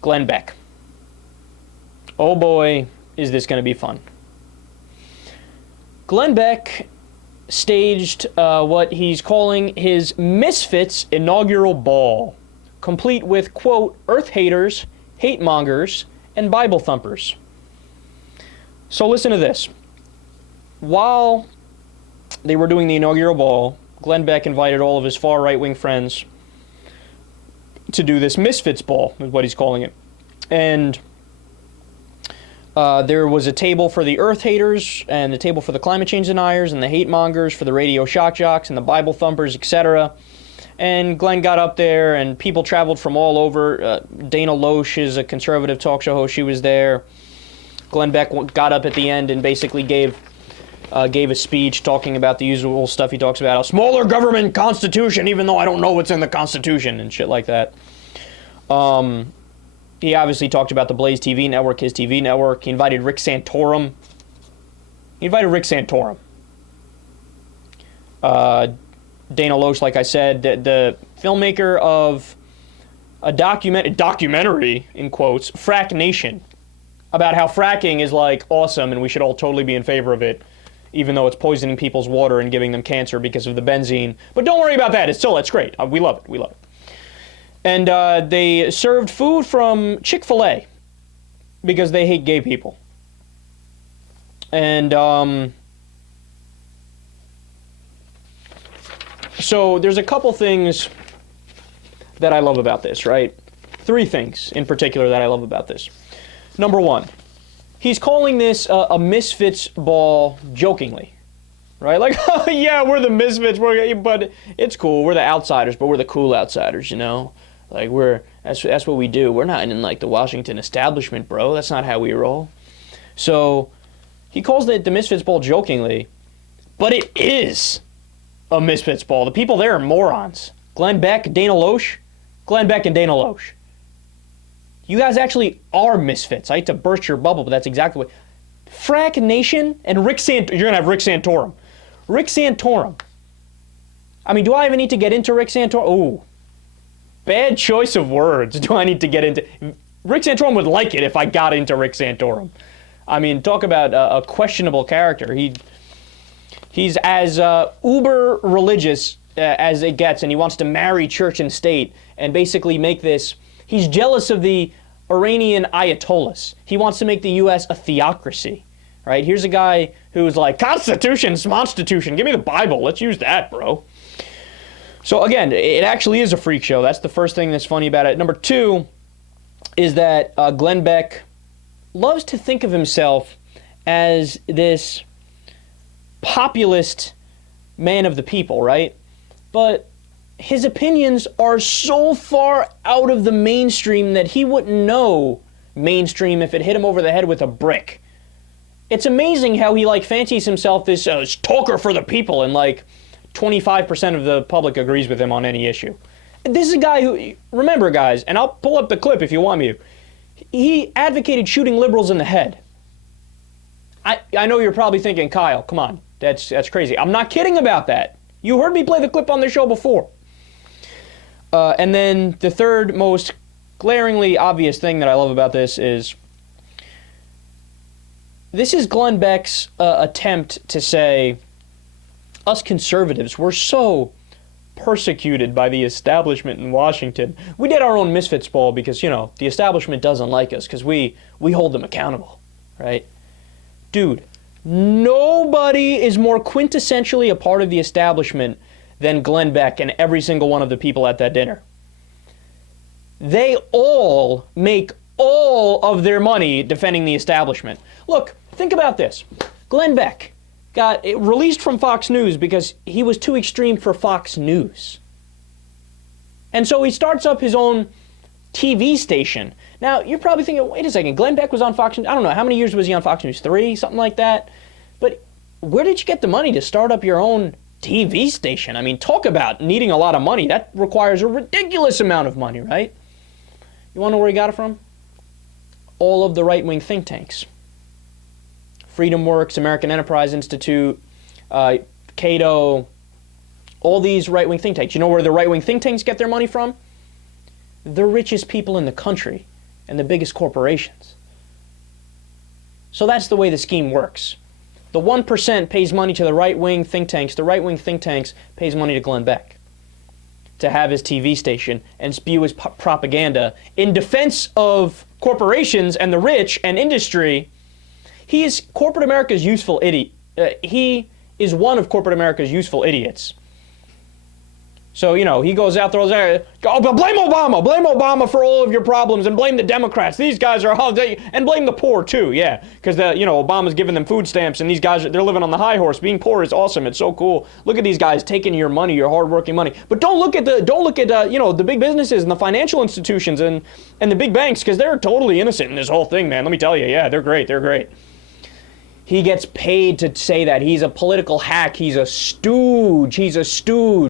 Glenn Beck. Oh boy, is this going to be fun. Glenn Beck staged what he's calling his Misfits inaugural ball, complete with, quote, earth haters, hate mongers, and Bible thumpers. So listen to this. While they were doing the inaugural ball, Glenn Beck invited all of his far right-wing friends to do this Misfits ball, is what he's calling it. And there was a table for the earth haters, and a table for the climate change deniers, and the hate mongers for the radio shock jocks, and the Bible thumpers, etc. And Glenn got up there, and people traveled from all over. Dana Loesch is a conservative talk show host. She was there. Glenn Beck got up at the end and basically gave a speech talking about the usual stuff he talks about, a smaller government constitution, even though I don't know what's in the Constitution and shit like that. He obviously talked about the Blaze TV network, his TV network. He invited Rick Santorum. Dana Loesch, like I said, the filmmaker of a documentary, in quotes, Frack Nation, about how fracking is like awesome and we should all totally be in favor of it, even though it's poisoning people's water and giving them cancer because of the benzene. But don't worry about that. It's great. We love it. And they served food from Chick-fil-A because they hate gay people. And so there's a couple things that I love about this, right? 3 things in particular that I love about this. Number 1, he's calling this a Misfits ball jokingly, right? Like, oh, yeah, we're the Misfits, but it's cool. We're the outsiders, but we're the cool outsiders, you know? Like, that's what we do. We're not in, like, the Washington establishment, bro. That's not how we roll. So he calls it the Misfits ball jokingly, but it is a Misfits ball. The people there are morons. Glenn Beck, Dana Loesch. Glenn Beck and Dana Loesch. You guys actually are misfits. I hate to burst your bubble, but that's exactly what. Frack Nation and Rick you're going to have Rick Santorum. Rick Santorum. I mean, do I even need to get into Rick Santorum? Oh, bad choice of words. Do I need to get into? Rick Santorum would like it if I got into Rick Santorum. I mean, talk about a questionable character. He's as uber religious as it gets, and he wants to marry church and state and basically make this. He's jealous of the Iranian Ayatollahs. He wants to make the U.S. a theocracy, right? Here's a guy who's like, Constitution's Monstitution. Give me the Bible. Let's use that, bro. So again, it actually is a freak show. That's the first thing that's funny about it. Number 2 is that Glenn Beck loves to think of himself as this populist man of the people, right? But his opinions are so far out of the mainstream that he wouldn't know mainstream if it hit him over the head with a brick. It's amazing how he fancies himself this talker for the people, and 25% of the public agrees with him on any issue. This is a guy who, remember guys, and I'll pull up the clip if you want me to, he advocated shooting liberals in the head. I know you're probably thinking, Kyle, come on, that's crazy. I'm not kidding about that. You heard me play the clip on the show before. And then the third most glaringly obvious thing that I love about this is Glenn Beck's attempt to say, us conservatives, we're so persecuted by the establishment in Washington. We did our own Misfits ball because, the establishment doesn't like us because we hold them accountable, right? Dude, nobody is more quintessentially a part of the establishment than Glenn Beck and every single one of the people at that dinner. They all make all of their money defending the establishment. Look, think about this. Glenn Beck got released from Fox News because he was too extreme for Fox News. And so he starts up his own TV station. Now, you're probably thinking, wait a second, Glenn Beck was on Fox News. I don't know, how many years was he on Fox News? 3, something like that? But where did you get the money to start up your own TV station? I mean, talk about needing a lot of money. That requires a ridiculous amount of money, right? You want to know where he got it from? All of the right-wing think tanks. Freedom Works, American Enterprise Institute, Cato, all these right-wing think tanks. You know where the right-wing think tanks get their money from? The richest people in the country. and the biggest corporations. So that's the way the scheme works. The 1% pays money to the right-wing think tanks. The right-wing think tanks pays money to Glenn Beck to have his TV station and spew his propaganda in defense of corporations and the rich and industry. He is corporate America's useful idiot. He is one of corporate America's useful idiots. So, he goes out there, but blame Obama for all of your problems, and blame the Democrats. These guys are, and blame the poor too, yeah, because Obama's giving them food stamps, and these guys, they're living on the high horse. Being poor is awesome. It's so cool. Look at these guys taking your money, your hardworking money. But don't look at the big businesses and the financial institutions and the big banks, because they're totally innocent in this whole thing, man. Let me tell you, yeah, they're great. He gets paid to say that. He's a political hack. He's a stooge.